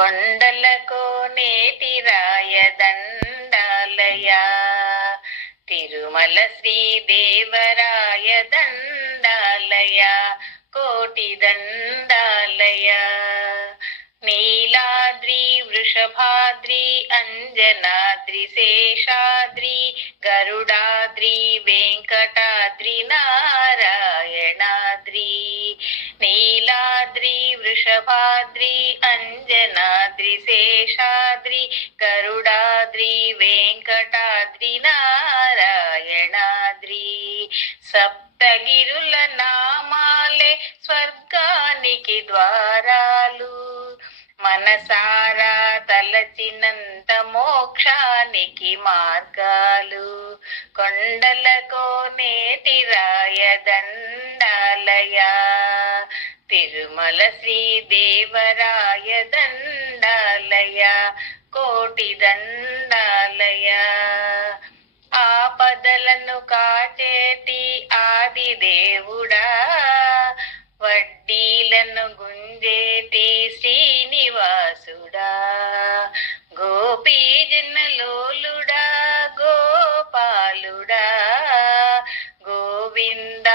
కొండలకు నేటి రాయదండాలయా, తిరుమల శ్రీదేవరాయ దండాలయా, కోటి దండాలయా. నీలాద్రి వృషభాద్రి అంజనాద్రి శేషాద్రి గరుడాద్రి వెంకటాద్రి నారాయణాద్రి. నీలాద్రి వృషభాద్రి అంజనాద్రి శేషాద్రి గరుడాద్రి వెంకటాద్రి నారాయణాద్రి. సప్తగిరుల నామాలే స్వర్గానికి ద్వారాలు, మనసారా తలచినంత మోక్షానికి మార్గాలు. కొండలకో నేటి రాయదండాలయా, తిరుమల శ్రీదేవరాయ దండాలయా, కోటి దండాలయా. ఆపదలను కాచేటి ఆది దేవుడా, వడ్డీలను గుంజేటి శ్రీనివాసుడా, గోపీజనలోలుడా గోపాలుడా. గోవింద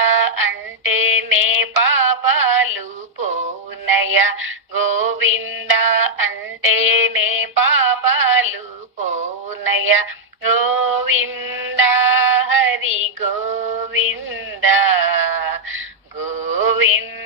అంటేనే పాపాలు పోవునయ్యా, గోవింద అంటేనే పాపాలు పోవునయ్యా. గోవింద హరి గోవింద గోవింద.